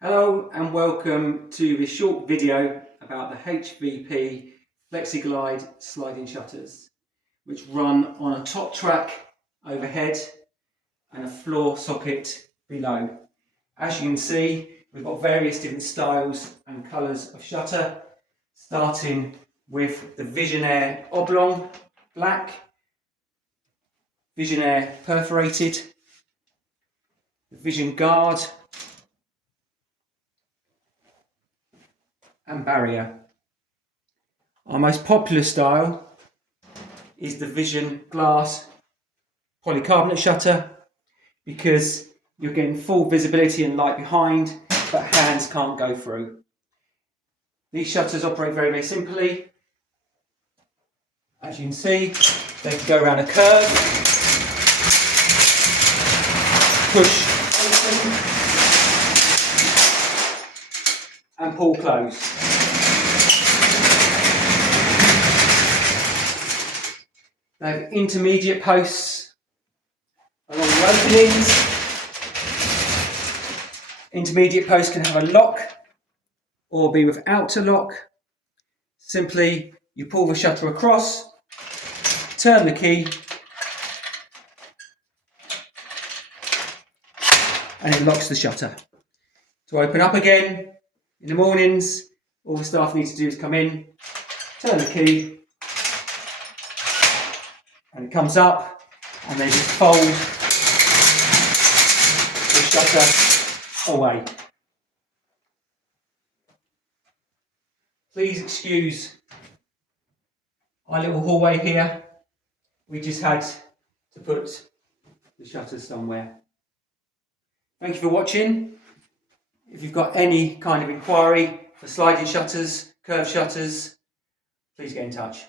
Hello and welcome to this short video about the HVP Flexiglide sliding shutters, which run on a top track overhead and a floor socket below. As you can see, we've got various different styles and colours of shutter, starting with the Visionaire oblong black, Visionaire perforated, the Vision Guard and barrier. Our most popular style is the Vision glass polycarbonate shutter because you're getting full visibility and light behind, but hands can't go through. These shutters operate very, very simply. As you can see, they can go around a curve, push open and pull close. They have intermediate posts along the openings. Intermediate posts can have a lock or be without a lock. Simply, you pull the shutter across, turn the key, and it locks the shutter. To open up again, in the mornings, all the staff need to do is come in, turn the key, and it comes up, and they just fold the shutter away. Please excuse our little hallway here. We just had to put the shutters somewhere. Thank you for watching. If you've got any kind of inquiry for sliding shutters, curved shutters, please get in touch.